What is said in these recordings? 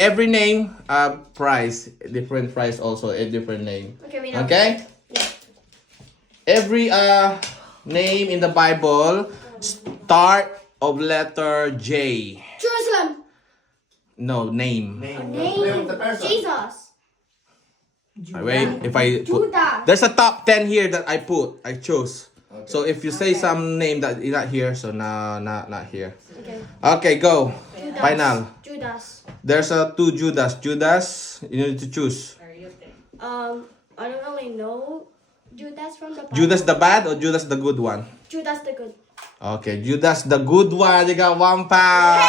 every name, price, different price also, a different name. Okay, we know. Okay? Yeah. Every name in the Bible start of letter J. Jerusalem. No, name. Name. Jesus. Wait, if I put, Judah. there's a top 10 here that I chose. So if you say some name that is not here, so not here. Okay. Okay, go. Judas. Final. Judas. There's a two Judas. Judas, you need to choose. I don't really know Judas from the Bible. Judas the bad or Judas the good one? Judas the good. Okay, Judas the good one. You got 1 pound.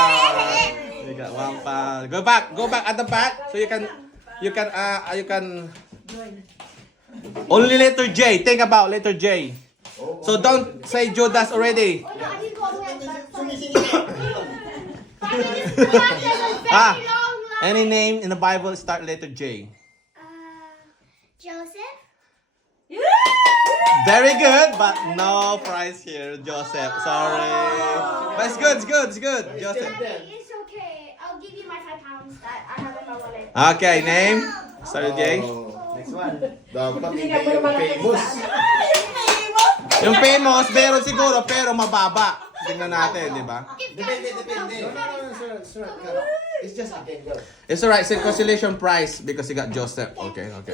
You got 1 pound. Go back at the back so you can only letter J. Think about letter J. So don't say Judas already. Oh no, I need to go all the way back. 5 minutes to practice a very Ah, long line. any name in the Bible start letter J. Joseph. Very good, but no prize here, Joseph. Sorry. But it's good. Joseph. It's okay. I'll give you my 5 pounds that I have in my wallet. Okay, name. Start with J. Next one. Dapat hindi yung famous. Yung famous, meron siguro, pero mababa. Tingnan natin, di ba? Depende. Sir. It's just a game, girl. It's alright, it's a consolation prize because you got Joseph. Okay. Okay.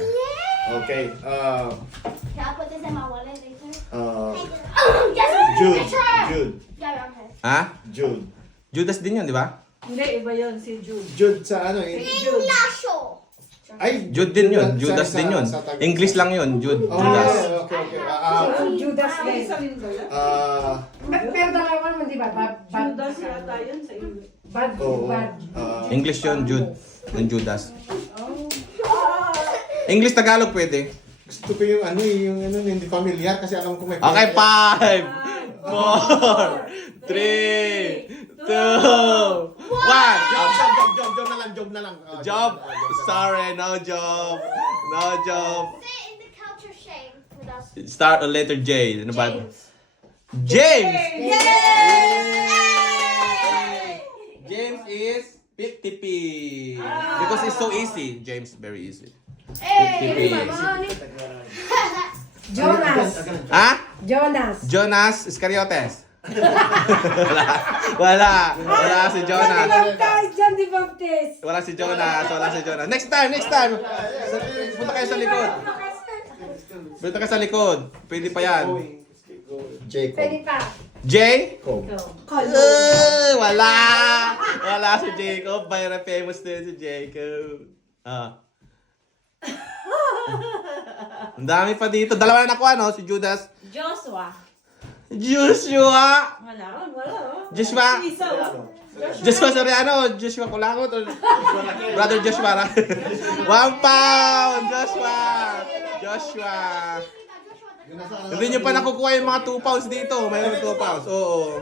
Can I put this in my wallet later? Yes, Jude. Yeah, okay. Ha? Jude. Judas din yun, di ba? Hindi, iba yun, si Jude. Jude sa ano eh? Lasho. Ay, Jude din yun. Judas sa- din yun. sa Tagalog. English lang yun, Jude. Oh, Judas. okay. Judas din. Pero dalawa naman, di ba? Judas yata yun sa iyo. Bad. English yun, Jude. Yung Judas. English, Tagalog pwede. Gusto ko yung hindi familiar kasi alam ko may Okay, 5, 4, 3, 2, 1. Job na lang. Job. Sorry, no job. Say in the culture shame with us. Start on letter J. Ano ba? James. James! James is 50p. Because it's so easy. James, very easy. 50p. Jonas. Ha? Jonas. Jonas Iscariotes. Wala si Jonas. John the Baptist. Wala si Jonas. Next time. Punta kayo sa likod. Pwede pa yan. Jacob. Pwede pa. J? Wala si Jacob. Very famous din si Jacob. Ang dami pa dito. Dalawa na nakuha, no? Si Judas. Joshua. Joshua Isa. Soriano. Joshua Kulangot. Brother Joshua. 1 pound. Joshua. Hindi nyo pa nakukuha yung mga 2 pounds dito. Mayroon 2 pounds. Oo.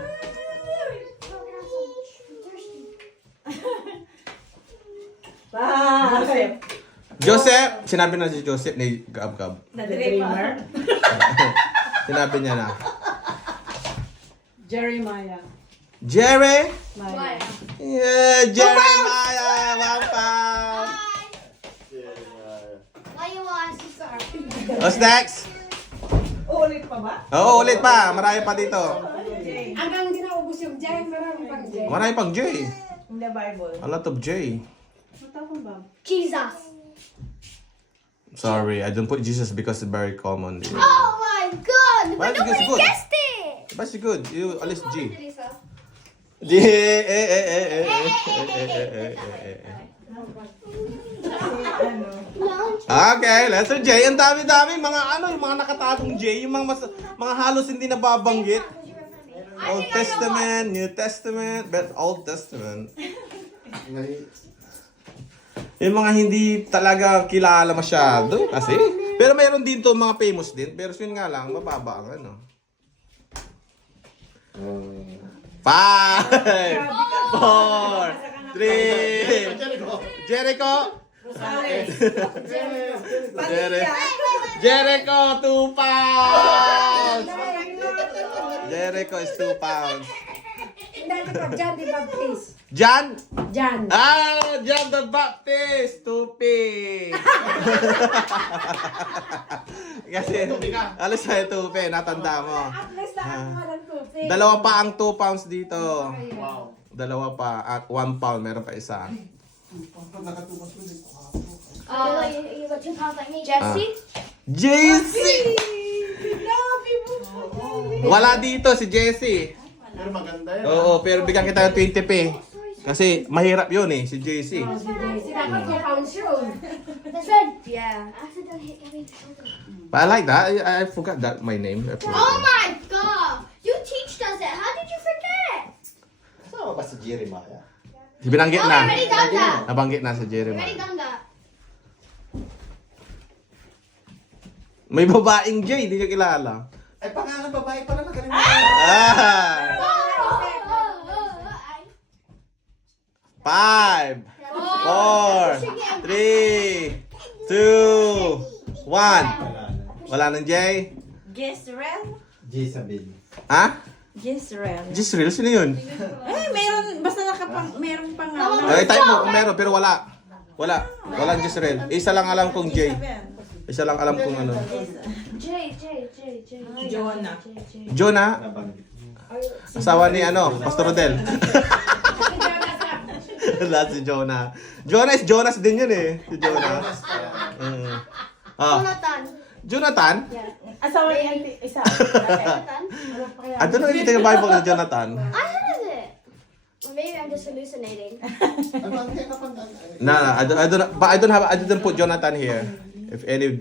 Joseph. Sinabi na si Joseph. Gab. Na-dreamer. Sinabi niya na. Jeremiah. Jerry. Why? Yeah, Jeremiah. 1 pound. Why you want to start? What's next? Ulit pa ba? Oo, ulit pa. Marami pa dito. Hanggang hindi naubos yung J, marami pang J. Marami pang J. In the Bible. A lot of J. Matapon ba? Jesus. Sorry, I don't put Jesus because it's very common. Oh my God! Why But is it nobody good? guessed it. But it's good. You at least G. Teresa. G. Okay, letter J. Ang dami-dami mga yung mga nakatagong J, yung mga halos hindi nababanggit. Old Testament, New Testament, but Old Testament. Yung mga hindi talaga kilala masyado kasi. Pero mayroon din to mga famous din. Pero yun nga lang, mababa ang ano. 5, 4, 3, Jericho. Jericho, 2 pounds. Jericho is 2 pounds. Dati pa, John the Baptist. John? John. Ah, John the Baptist! Tupi! Kasi, alis na yung tupi, natanda mo. At least nakakuha ng tubig. Dalawa pa ang 2 pounds dito. Wow. Dalawa pa at 1 pound, meron pa isa. You got 2 pounds like me. Jesse? JC! Wala dito si Jesse. Pero maganda yan. Oo, pero bigyan kita ng 20p. Kasi mahirap yun eh, si JC. Dapat 2 pounds yun. That's red. Yeah. I accidentally hit Gabby's shoulder. But I like that. I forgot that my name. I forgot. Oh my god! You teached us it. How did you forget? Sama ba si Jeremiah? Binanggit Oh, we na. already done that. Nabanggit na si We Jeremy. already done that. May babaeng Jay, hindi nyo kilala. Ay, pangalan babae pala nakalimutan. Ah! 5, 4, 3, 2, 1. Wala nang Jay? Gisrel? Jezabel. Ha? Gisrel. Gisril, sino yun? Meron, basta merong pangalan. Ay, type mo kung meron, pero wala. Wala. Walang Gisril. Isa lang alam kong Jay. Isa lang alam kong ano. J. Jonah. Jonah, Nabanggit. asawa ni ano, Pastor Rodel. Lahat si Jonah. Jonah is Jonas din yun eh. Si Jonah. Ah. Jonathan. Jonathan? Asawa ni Auntie isa. Jonathan? I don't know anything about Bible ni Jonathan. I heard it. Or maybe I'm just hallucinating. Ano ang pinapandaan? No, I didn't put Jonathan here. If any,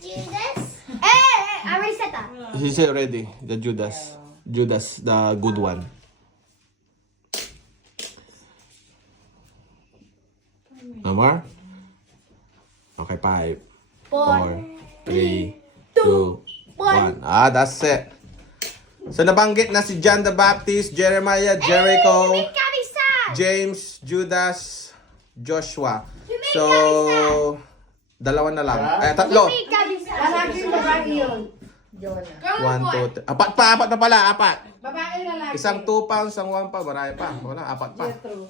Jesus? Hey, I already said that. he said already, the Judas. Judas, the good one. No more? Okay, 5, 4, 3, 2, 1. Ah, that's it. So nabanggit na si John the Baptist, Jeremiah, Jericho, Make Gabby sad. James, Judas, Joshua. made So, dalawa na lang. Eh, You tatlo. made Gabby sad. Lalaki yung babae yun. Girl or 1, boy? 2, 3. Apat na pala, apat. Babae lalaki. Isang 2 pounds, isang 1 pound. Marami pa. Wala, apat pa. True.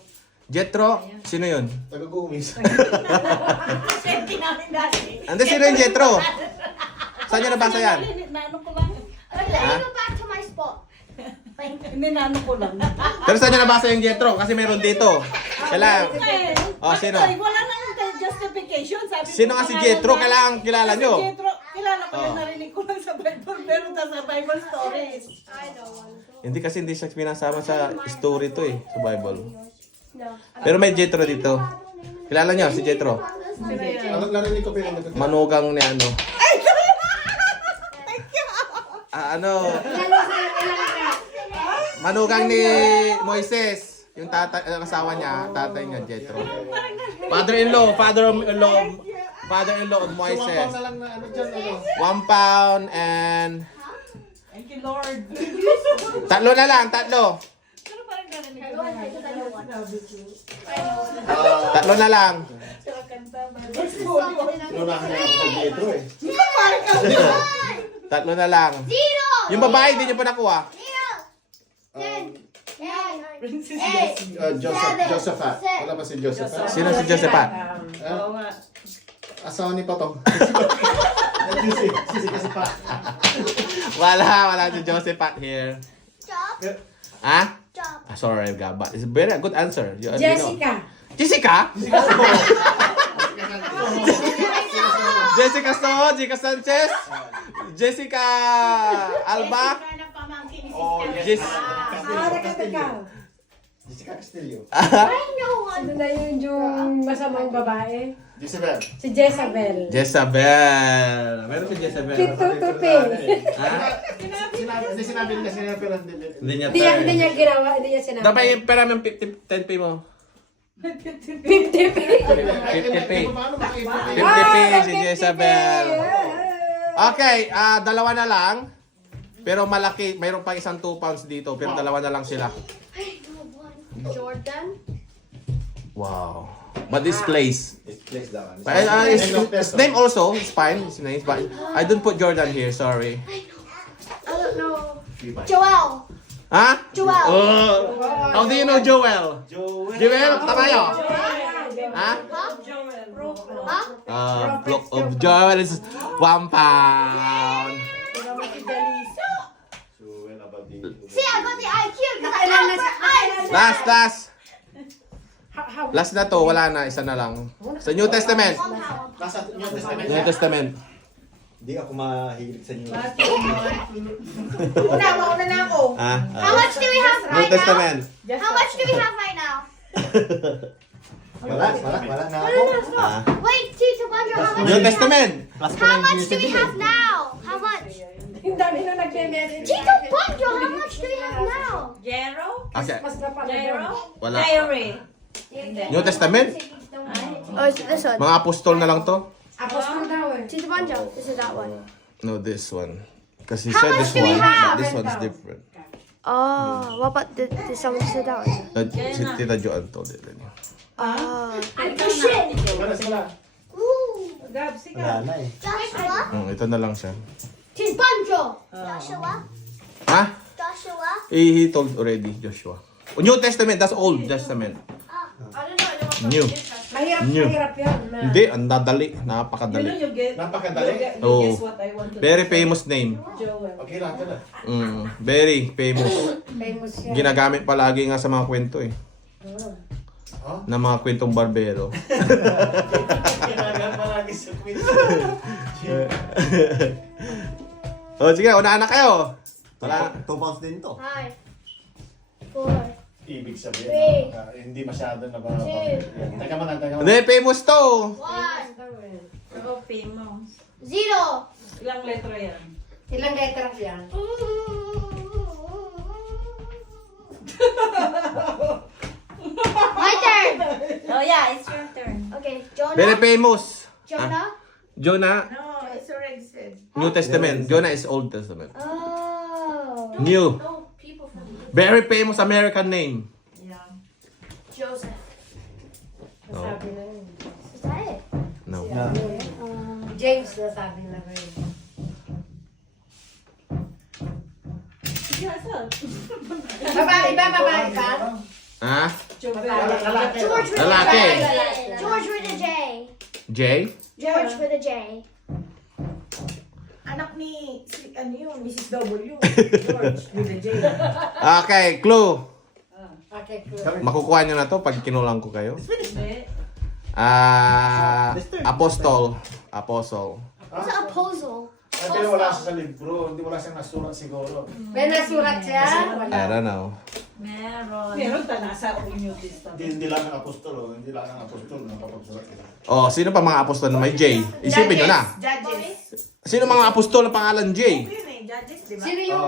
Jetro, sino yun? Nag-uumis. Safety namin dati. Andi, sino yung Jetro? Saan niya nabasa yan? Nano ko lang. Let me go back to my spot. Hindi nano ko lang. Pero saan niya nabasa yung Jetro? Kasi meron dito. Kailangan. Oh, sino? Wala nang justification. Sabi Sino nga si Jetro? Kailangan kilala nyo. Si Jetro, kilala ko Oh. yung narinig ko lang sa Bible. Pero sa Bible stories. Hindi kasi hindi siya pinasama sa story to eh, sa Bible. Pero may Jetro dito. Kilala nyo si Jetro? Ano narinig ko pinag Manugang ni ano. Ano? Manugang ni Moises. Yung ang asawa niya, tatay niya, Jetro. Father-in-law of Moises. na lang na ano dyan, ano. 1 pound and... Thank you, Lord. Tatlo na lang, tatlo. Pero parang narinig ko. Tatlo na lang. Lunahan na ako sa Jetro eh. Tatlo na lang. Zero. Yung babae, hindi niyo pa nakuha. Zero. 10. 8. Josephat. Wala ba si Josephat? Sino si Josephat? Oo nga. Asawa ni Patong. Sisi kasi pa. Wala si Josephat here. Chop. Ha? Chop. Ah, sorry, but it's a very good answer. You already know. Jessica. Jessica? Jessica So, Jessica Sanchez, Jessica Alba, Jess. Jessica Castillo. I know one. Ano na yun yung masamang babae? Jezebel. Si Jezabel. Jezabel. Meron si Jezabel. Tutupi. Ha? Hindi sinabi niya sinabi pero Hindi niya Hindi niya ginawa, hindi niya sinabi. Dapat yung pera mo 10p mo. 50p. 50p. Paano makikita? 50p si Jezabel. Okay, dalawa na lang. Pero malaki, mayroon pa isang 2 pounds dito, pero dalawa na lang sila. I know one. Jordan. Wow. But this place. It's placed down. But, his name also, it's fine, his name, but I don't put Jordan here, sorry. I don't know. Joel. Ha? Joel. Oh. How do you know Joel? Joel. Joel, tamayo. Ha? Huh? Block of Joel is 1 pound. Joel Abadi. See, I got the IQ because I Nakailan got na for siya? eyes. Last. How? Last na to, wala na, isa na lang. Sa New Testament. 1 pound. Nasa New Testament. New Testament. Hindi ako mahilig sa New Mauna na ako. Ah, How much do we have New right now? Testament. How much do we have right now? Wala na ako. Ah. Wait, Tito Wonder, how much? New Testament. How much do we have now? How much? Yung dami na nagme-message. Tito Wonder, how much do we have now? Jero? Okay. Mas na pala. Jero? Wala. Diary. New Testament? Oh, is it this one? Mga apostol na lang to? Apostol daw eh. Tito Wonder, this is that one. No, this one. Because he How said much this do we one, have? but this one's different. Oh, what about the someone said that one? Si Tita Joan told it. Oh. Wala. Ooh. Gab, sige. Wala na eh. Joshua? Ito na lang siya. Tito Wonder. Joshua? Ha? Joshua? He told already, Joshua. New Testament, that's Old Testament. New. Mahirap yan. Hindi, ang dadali. You Napakadali. know, you get. Napakadali. You Oh. guess what I want to Very famous name. Joel. Okay lang, tala. Very famous. Famous yan. Ginagamit palagi nga sa mga kwento eh. Oh? Na mga kwentong barbero. Kinagal palagi sa quiz. O sige, unahan na kayo. Wala. 2 pounds din to. 5, 4, Ibig sabihin, Three. hindi masyado na ba? Two. Teka mo na. Hindi, famous to. 1, Ako famous. 0. Ilang letra yan? Ilang letters yan? My turn. Oh yeah, it's your turn. Okay, Very Jonah. famous. Jonah. Jonah, No, it's already said. New Testament. Jonah is Old Testament. Oh. New. Very famous American name. Yeah. Joseph. No. Sabi na yun. Is that it? No. James na sabi na rin. Yeah, so. Babae ba? Babae ba? Ha? Lalaki. George with Lalaki. a J. George with a J. J? George with a J. Anak ni, ano yun, Mrs. W. George, with a J. Okay, clue. Okay, cool. Makukuha nyo na to pag kinulang ko kayo. Hindi. Apostol. Apostle. It's a puzzle. Ay, pero wala siya sa libro. Hindi wala siyang nasulat siguro. May nasulat siya? I don't know. Meron. Meron ta nasa New Testament. Hindi lang ang apostol. Hindi lang ang apostol nakapagsulat sila. Oh, sino pa mga apostol na may J? Isipin nyo na. Judges. Sino mga apostol na pangalan J? Yun eh, Judges, di ba? Sino yung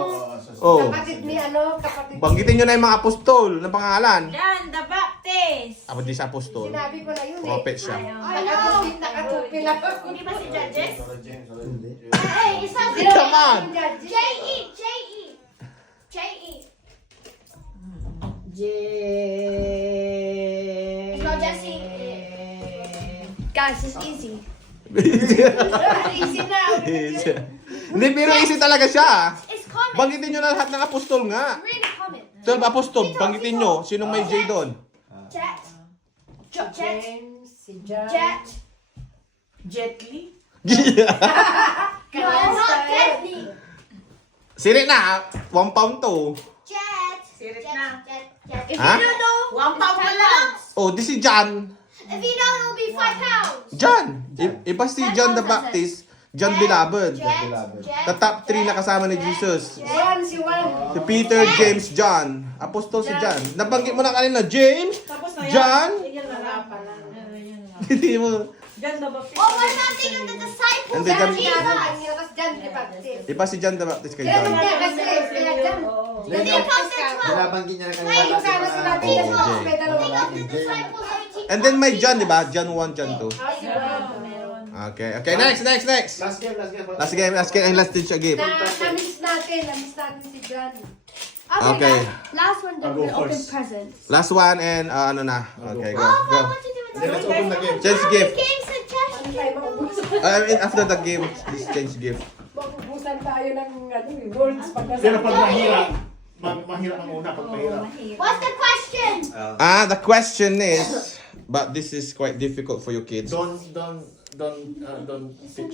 Oh. kapatid ni ano? Kapatid Banggitin nyo na yung mga apostol na pangalan. John the Baptist. Ako di siya apostol. Sinabi ko na yun eh. Prophet siya. Nakatupil ako. Hindi ba si Judges? Hindi. Hey, it says Sino Come on. J-E. J-E. J-E. It's not Jesse. Guys, it's easy. Easy na. Hindi, pero easy talaga siya. It's common. Banggitin nyo na lahat ng apostol nga. Really common. 12 apostol, banggitin nyo. Sinong may J doon? Jet. Jet. James, si John. Jet. Jet Li. No, not Jetly. Siri na, 1 pound to. Jet. Sirit Jet. na. Jet. Jet. If Huh? you don't know, 1 pound na lang. Oh, this si John. if you don't know, it'll be 5 pounds. John. Iba si John the Baptist. John Beloved. Jet. The top 3 na kasama ni Jesus. Juan, si Juan. Si Peter, James, John. Apostol si John. Nabanggit mo na kanina, James, Tapos na yan. John. Yan na lang pala. Yan na. Hindi mo. John the Baptist. Oh, what about think of the disciples? Hindi, of John- Jesus? Tapos John the Baptist. Iba si John the Baptist kay Kaya John. hindi kasi, kaya John. The apostles 12. Binabanggit niya na kanina. Wait, Sana sinabi Oh, niya, okay. may dalawa. Think of the disciples of Jesus. And then may John, di ba? John 1, John 2. Ah, si Juan. Meron. Okay, okay. Next. Last game. Last game, and last teach a game. Na-miss natin si John. Okay. Last one, I'll go the open first. presents. Last one and ano na. Okay, go. Oh, but Go. what to do with Then let's that? open the game. Change gift. Game suggestion. Tayo maubos. I mean, after the game, just change gift. Maubusan tayo ng ano, words pag Pero pag mahirap, Mahirap ang una pag mahirap. What's the question? The question is, but this is quite difficult for you kids. Don't teach